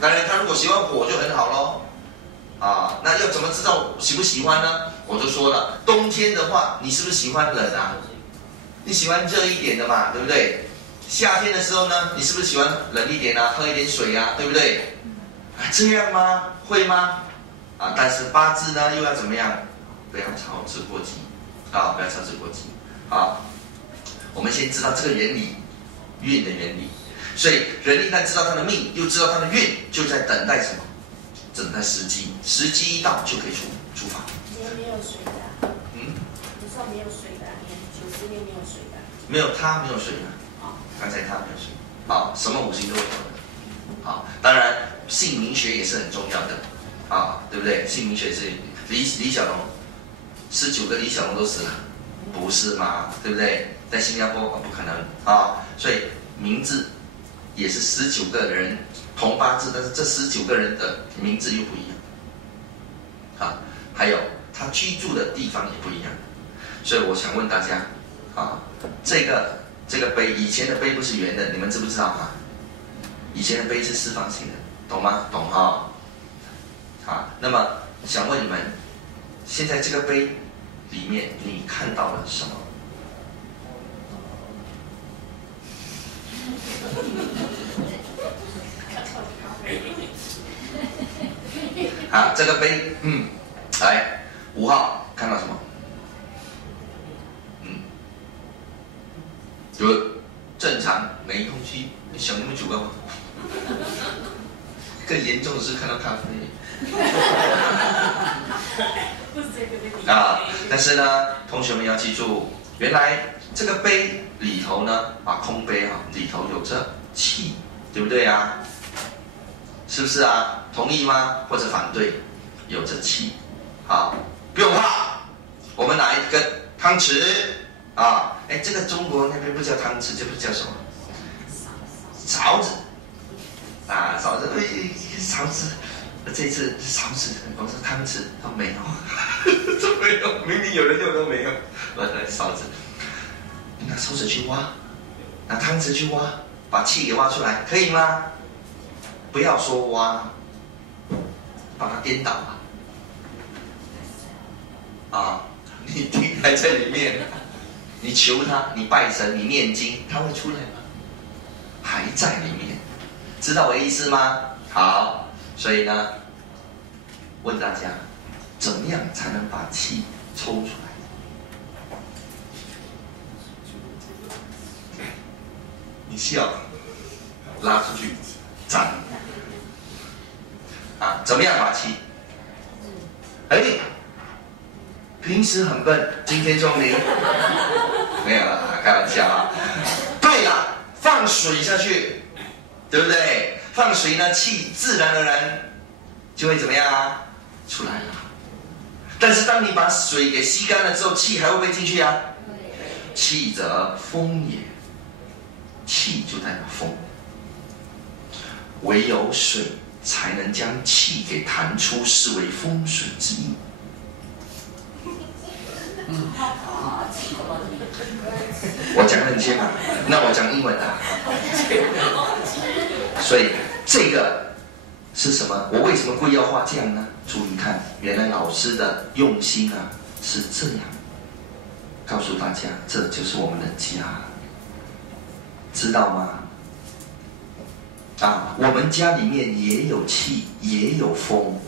当然，他如果喜欢火就很好咯。那要怎么知道喜不喜欢呢？我就说了，冬天的话，你是不是喜欢冷啊？你喜欢热一点的嘛，对不对？夏天的时候呢，你是不是喜欢冷一点啊，喝一点水啊，对不对？这样吗？会吗？但是八字呢又要怎么样？不要操之过急不要操之过急我们先知道这个原理，运的原理。所以人一旦知道他的命，又知道他的运，就在等待什么？等待时机，时机一到就可以出发。今天没有水的。你说没有水的，你90年没有水的。没有他没有水的。刚才他没有水。什么五行都会有的。当然姓名学也是很重要的。对不对？姓名学是李小龙，19个李小龙都死了，不是吗？对不对？在新加坡不可能所以名字也是19个人同八字，但是这19个人的名字又不一样还有他居住的地方也不一样，所以我想问大家这个碑，以前的碑不是圆的，你们知不知道以前的碑是四方形的，懂吗？懂那么想问你们，现在这个碑里面你看到了什么？这个碑，来5号看到什么？有正常没空气，你想那么久干嘛？更严重的是看到咖啡。但是呢，同学们要记住，原来这个碑里头呢，空碑里头有着气，对不对啊？是不是啊？同意吗？或者反对？有着气，不用怕，我们拿一个汤匙这个中国那边不叫汤匙，这不叫什么？勺子勺子，勺子。这次勺子，我说汤匙都没有，都没有，明明有人用都没有。勺子，你拿勺子去挖，拿汤匙去挖，把气给挖出来，可以吗？不要说挖，把它颠倒你听还在里面，你求他，你拜神，你念经，他会出来吗？还在里面，知道我的意思吗？好。所以呢，问大家，怎么样才能把气抽出来？你笑，拉出去，展。怎么样把气？平时很笨，今天聪明。没有啦，开玩笑对了，放水下去，对不对？放水呢，气自然而然就会怎么样出来了。但是当你把水给吸干了之后，气还会不会进去气则风也，气就代表风，唯有水才能将气给弹出，是为风水之意。我讲很轻那我讲英文所以这个是什么？我为什么故意要画这样呢？注意看，原来老师的用心是这样，告诉大家，这就是我们的家，知道吗？我们家里面也有气，也有风。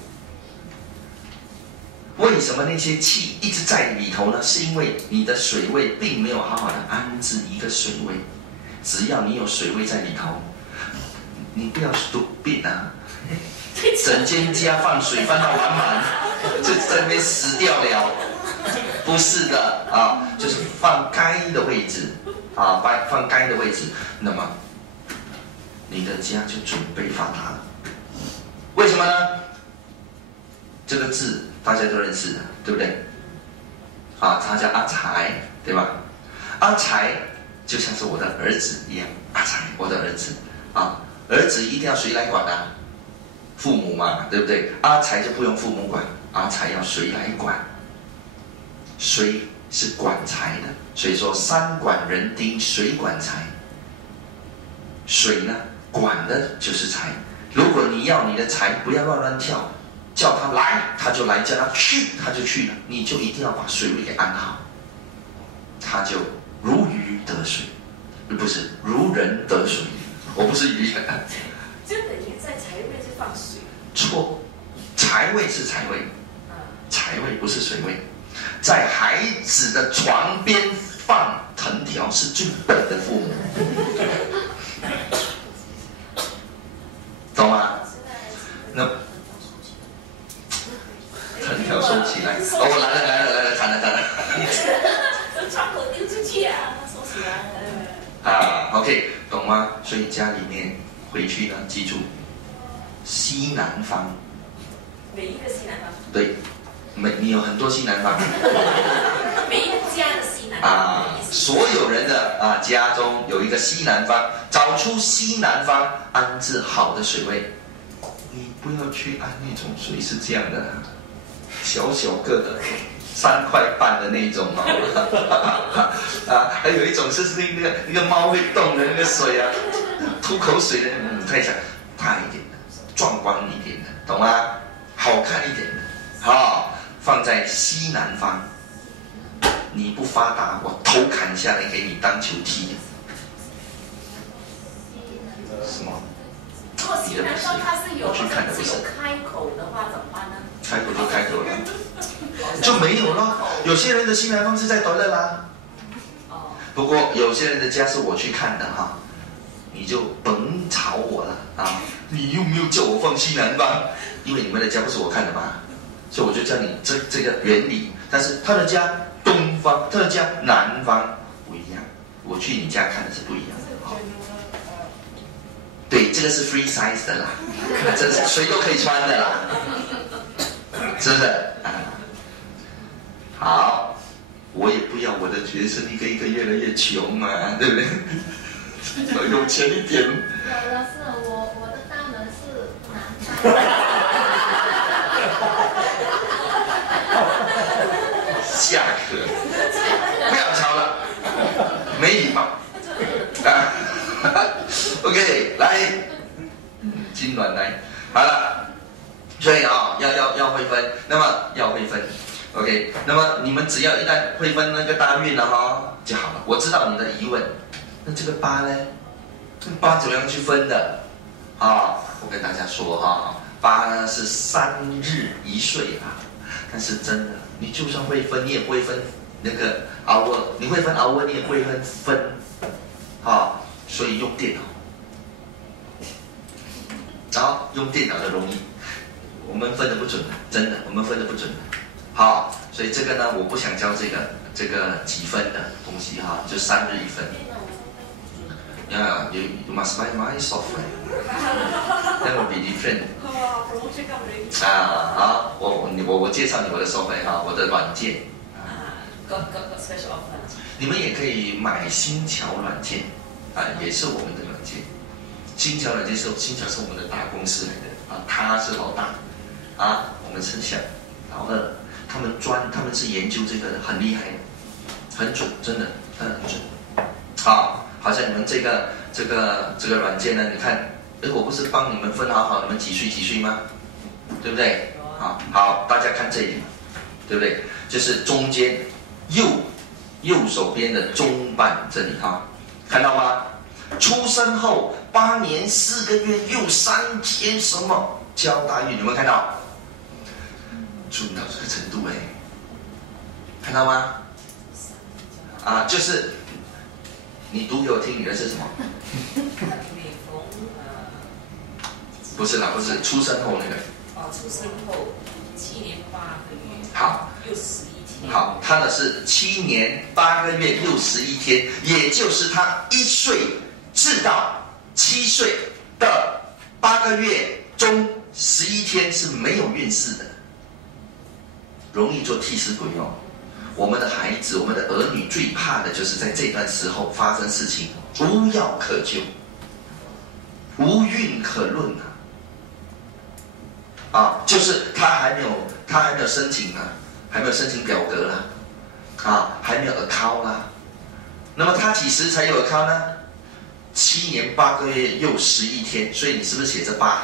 为什么那些气一直在里头呢？是因为你的水位并没有好好的安置一个水位。只要你有水位在里头，你不要 stupid 整间家放水放到完满，就在那边死掉了。不是的就是放该的位置放该的位置，那么你的家就准备发达了。为什么呢？这个字大家都认识的，对不对？他叫阿财，对吧？阿财就像是我的儿子一样，阿财，我的儿子儿子一定要谁来管父母嘛，对不对？阿财就不用父母管，阿财要谁来管？谁是管财的？所以说山管人丁，水管财。水呢，管的就是财，如果你要你的财不要乱跳，叫他来他就来，叫他去他就去了，你就一定要把水位给安好，他就如鱼得水，不是如人得水。我不是鱼。就等于在财位就放水。错，财位是财位，财位不是水位。在孩子的床边放藤条是最笨的父母，懂吗？那藤条收起来，哦，来了，砍了。从窗口丢出去啊，收起来。啊 ，OK， 懂吗？所以家里面回去呢，记住，西南方。每一个西南方。对，你有很多西南方。每一个家的西南方。啊，所有人的家中有一个西南方，找出西南方安置好的水位。你不要去安那种水是这样的，小小个的，3块半的那种还有一种是那个猫会动的那个水啊，吐口水的，太小，大一点的，壮观一点的，懂吗？好看一点的，好，放在西南方。你不发达，我头砍下来给你当球踢。什么？如果西南方它是有开口的话，怎么办呢？开口就开口了，就没有了。有些人的西南方是在短乐啦。不过有些人的家是我去看的哈，你就甭吵我了啊！你又没有叫我放西南方，因为你们的家不是我看的嘛，所以我就教你这个原理。但是他的家东方，他的家南方不一样，我去你家看的是不一样的。对，这个是 free size 的啦，这是谁都可以穿的啦，是不是？好，我也不要我的学生一个一个越来越穷嘛，对不对？要有钱一点。有的是我的大门是南方。下课，不要吵了，没礼貌。OK， 来，今晚来，好了，所以要会分，那么要会分 ，OK， 那么你们只要一旦会分那个大运了哈就好了。我知道你的疑问，那这个8呢？这个8怎么样去分的？我跟大家说8呢是3日1岁啊，但是真的，你就算会分，你也不会分那个 hour， 你会分 hour， 你也不会分所以用电脑。用电脑的容易，我们分的不准的，真的，我们分的不准的。所以这个呢，我不想教这个几分的东西就3日1分。You must buy my software. That will be different. 好，我介绍你我的software我的软件。你们也可以买新桥软件也是我们的软件。新桥软件新桥是我们的大公司来的他是老大我们是小老二，他们是研究这个的，很厉害，很准，真的，很准。好像你们这个软件呢，你看，我不是帮你们分好你们几岁吗？对不对？好，大家看这里，对不对？就是中间右手边的中半这里看到吗？出生后8年4个月又3天什么交大运，有没有看到？准到这个程度看到吗？就是你读给我听，你的是什么？不是啦，不是出生后那个。出生后7年8个月。好。又11天。好，他的是7年8个月又11天，也就是他1岁至到7岁的8个月中11天是没有运势的，容易做替死鬼我们的孩子，我们的儿女最怕的就是在这段时候发生事情，无药可救，无运可论就是他还没有申请还没有申请表格还没有 account 那么他几时才有 account 呢？7年8个月又11天，所以你是不是写着8？